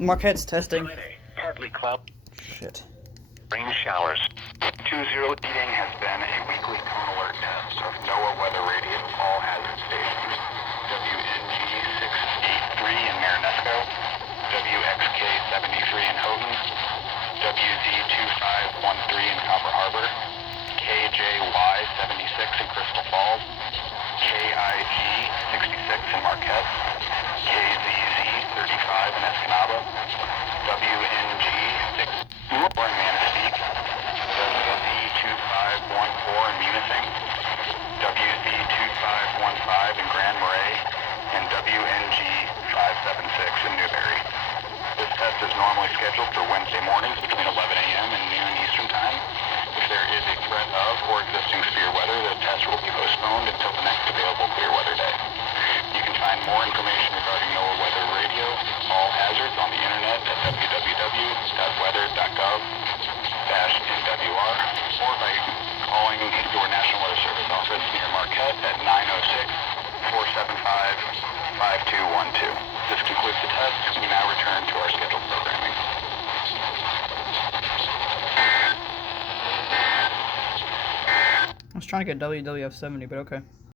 Marquette's testing. Friday, partly cloud. Shit. Rain showers. 20 reading has been a weekly cone alert test of NOAA weather radio all hazard stations. WNG 683 in Marinesco, WXK 73 in Houghton, WZ 2513 in Copper Harbor, KJY 76 in Crystal Falls, KIG 66 in Marquette, KZZ 35 in Escanaba, WNG 6 in Manistee, WZ2514 in Munising, WZ2515 in Grand Marais, and WNG 576 in Newberry. This test is normally scheduled for Wednesday mornings between 11 a.m. and noon Eastern Time. If there is a threat of or existing severe weather, the test will be postponed until the next available clear weather day. You can find more information regarding NOAA Weather Radio, all hazards, on the internet at www.weather.gov/NWR or by calling your National Weather Service office near Marquette at 906-475-5212. This concludes the test. We now return to our scheduled programming. I was trying to get WWF 70, but okay.